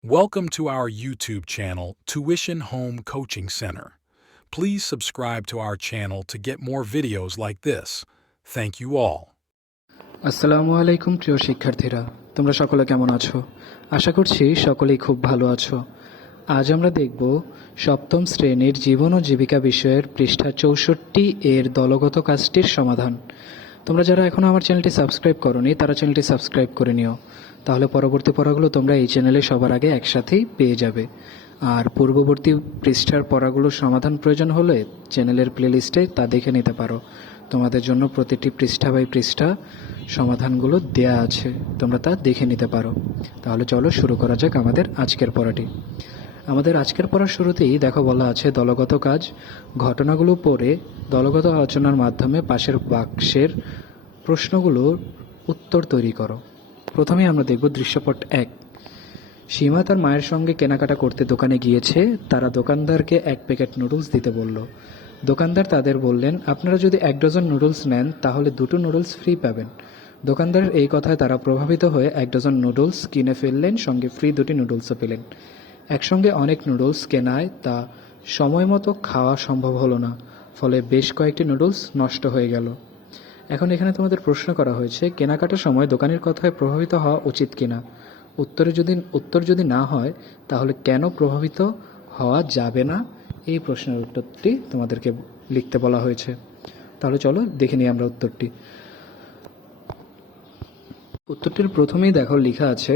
Welcome to our YouTube channel, Tuition Home Coaching Center. Please subscribe to our channel to get more videos like this. Thank you all. আসসালামু আলাইকুম প্রিয় শিক্ষার্থীরা তোমরা সকলে কেমন আছো আশা করছি সকলেই খুব ভালো আছো আজ আমরা দেখব সপ্তম শ্রেণীর জীবন ও জীবিকা বিষয়ের পৃষ্ঠা চৌষট্টি এর দলগত কাজটির সমাধান তোমরা যারা এখনও আমার চ্যানেলটি সাবস্ক্রাইব করনি, তারা চ্যানেলটি সাবস্ক্রাইব করে নিও। তাহলে পরবর্তী পড়াগুলো তোমরা এই চ্যানেলে সবার আগে একসাথেই পেয়ে যাবে। আর পূর্ববর্তী পৃষ্ঠার পড়াগুলোর সমাধান প্রয়োজন হলে চ্যানেলের প্লেলিস্টে তা দেখে নিতে পারো। তোমাদের জন্য প্রতিটি পৃষ্ঠা বাই পৃষ্ঠা সমাধানগুলো দেয়া আছে। তোমরা তা দেখে নিতে পারো। তাহলে চলো শুরু করা যাক আমাদের আজকের পড়াটি। আমাদের আজকের পড়ার শুরুতেই দেখো বলা আছে, দলগত কাজ। ঘটনাগুলো পড়ে দলগত আলোচনার মাধ্যমে পাশের বাক্সের প্রশ্নগুলোর উত্তর তৈরি করো। প্রথমে আমরা দেখব দৃশ্যপট এক। সীমা তার মায়ের সঙ্গে কেনাকাটা করতে দোকানে গিয়েছে। তারা দোকানদারকে এক প্যাকেট নুডলস দিতে বলল। দোকানদার তাদের বললেন, আপনারা যদি এক ডজন নুডলস নেন, তাহলে দুটো নুডলস ফ্রি পাবেন। দোকানদারের এই কথায় তারা প্রভাবিত হয়ে এক ডজন নুডলস কিনে ফেললেন, সঙ্গে ফ্রি দুটি নুডলসও পেলেন। একসঙ্গে অনেক নুডলস কেনায় তা সময় মতো খাওয়া সম্ভব হলো না, ফলে বেশ কয়েকটি নুডলস নষ্ট হয়ে গেল। এখন এখানে তোমাদের প্রশ্ন করা হয়েছে, কেনাকাটার সময় দোকানের কথায় প্রভাবিত হওয়া উচিত কিনা? উত্তরে যদি, উত্তর যদি না হয়, তাহলে কেন প্রভাবিত হওয়া যাবে না? এই প্রশ্নের উত্তরটি তোমাদেরকে লিখতে বলা হয়েছে। তাহলে চলো দেখে নিই আমরা উত্তরটি। উত্তরটির প্রথমেই দেখো, লেখা আছে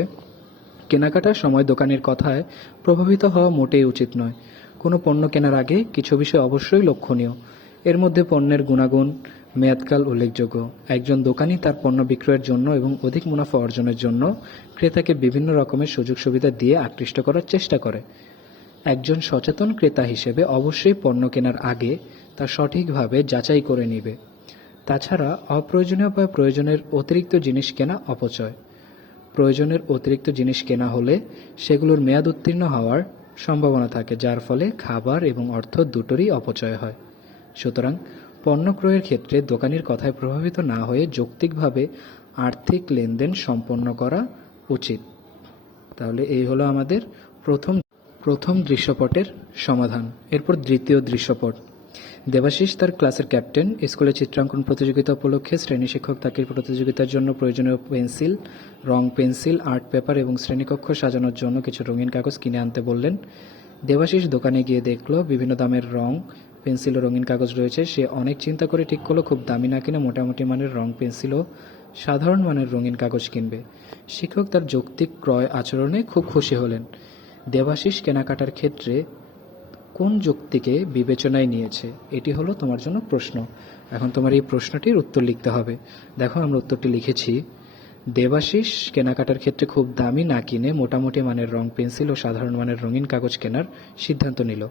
কেনাকাটার সময় দোকানের কথায় প্রভাবিত হওয়া মোটেই উচিত নয়। কোনো পণ্য কেনার আগে কিছু বিষয় অবশ্যই লক্ষণীয়। এর মধ্যে পণ্যের গুণাগুণ, মেয়াদকাল উল্লেখযোগ্য। একজন দোকানি তার পণ্য বিক্রয়ের জন্য এবং অধিক মুনাফা অর্জনের জন্য ক্রেতাকে বিভিন্ন রকমের সুযোগ সুবিধা দিয়ে আকৃষ্ট করার চেষ্টা করে। একজন সচেতন ক্রেতা হিসেবে অবশ্যই পণ্য কেনার আগে তা সঠিকভাবে যাচাই করে নিবে। তাছাড়া অপ্রয়োজনীয় বা প্রয়োজনের অতিরিক্ত জিনিস কেনা অপচয়। প্রয়োজনের অতিরিক্ত জিনিস কেনা হলে সেগুলোর মেয়াদ উত্তীর্ণ হওয়ার সম্ভাবনা থাকে, যার ফলে খাবার এবং অর্থ দুটোরই অপচয় হয়। সুতরাং পণ্য ক্রয়ের ক্ষেত্রে দোকানির কথায় প্রভাবিত না হয়ে যৌক্তিকভাবে আর্থিক লেনদেন সম্পন্ন করা উচিত। তাহলে এই হলো আমাদের প্রথম প্রথম দৃশ্যপটের সমাধান। এরপর দ্বিতীয় দৃশ্যপট। দেবাশিস তার ক্লাসের ক্যাপ্টেন। স্কুলে চিত্রাঙ্কন প্রতিযোগিতা উপলক্ষে শ্রেণি শিক্ষক তাকে প্রতিযোগিতার জন্য প্রয়োজনীয় পেন্সিল, রং পেন্সিল, আর্ট পেপার এবং শ্রেণীকক্ষ সাজানোর জন্য কিছু রঙিন কাগজ কিনে আনতে বললেন। দেবাশিস দোকানে গিয়ে দেখল, বিভিন্ন দামের রং, পেন্সিল ও রঙিন কাগজ রয়েছে। সে অনেক চিন্তা করে ঠিক করল, খুব দামি না কিনে মোটামুটি মানের রং পেন্সিল ও সাধারণ মানের রঙিন কাগজ কিনবে। শিক্ষক তার যৌক্তিক ক্রয় আচরণে খুব খুশি হলেন। দেবাশিস কেনাকাটার ক্ষেত্রে কোন যুক্তিকে বিবেচনায় নিয়েছে, এটি হলো তোমার জন্য প্রশ্ন। এখন তোমার এই প্রশ্নটির উত্তর লিখতে হবে। দেখো, আমরা উত্তরটি লিখেছি। দেবাশিস কেনাকাটার ক্ষেত্রে খুব দামি না কিনে মোটামুটি মানের রং পেন্সিল ও সাধারণ মানের রঙিন কাগজ কেনার সিদ্ধান্ত নিল।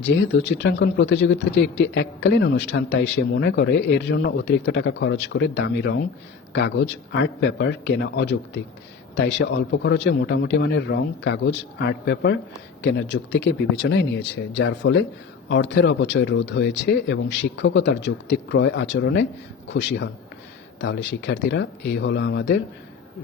যেহেতু চিত্রাঙ্কন প্রতিযোগিতাটি একটি এককালীন অনুষ্ঠান, তাই সে মনে করে এর জন্য অতিরিক্ত টাকা খরচ করে দামি রং, কাগজ, আর্ট পেপার কেনা অযৌক্তিক। তাই সে অল্প খরচে মোটামুটি মানের রং, কাগজ, আর্ট পেপার কেনার যুক্তিকে বিবেচনায় নিয়েছে, যার ফলে অর্থের অপচয় রোধ হয়েছে এবং শিক্ষকও তার যৌক্তিক ক্রয় আচরণে খুশি হন। তাহলে শিক্ষার্থীরা, এই হলো আমাদের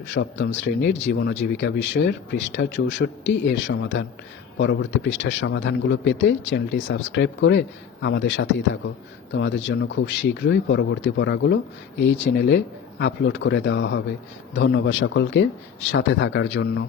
সপ্তম শ্রেণির জীবন ও জীবিকা বিষয়ের পৃষ্ঠা চৌষট্টি এর সমাধান। পরবর্তী পৃষ্ঠার সমাধানগুলো পেতে চ্যানেলটি সাবস্ক্রাইব করে আমাদের সাথেই থাকো। তোমাদের জন্য খুব শীঘ্রই পরবর্তী পড়াগুলো এই চ্যানেলে আপলোড করে দেওয়া হবে। ধন্যবাদ সকলকে, সাথে থাকার জন্য।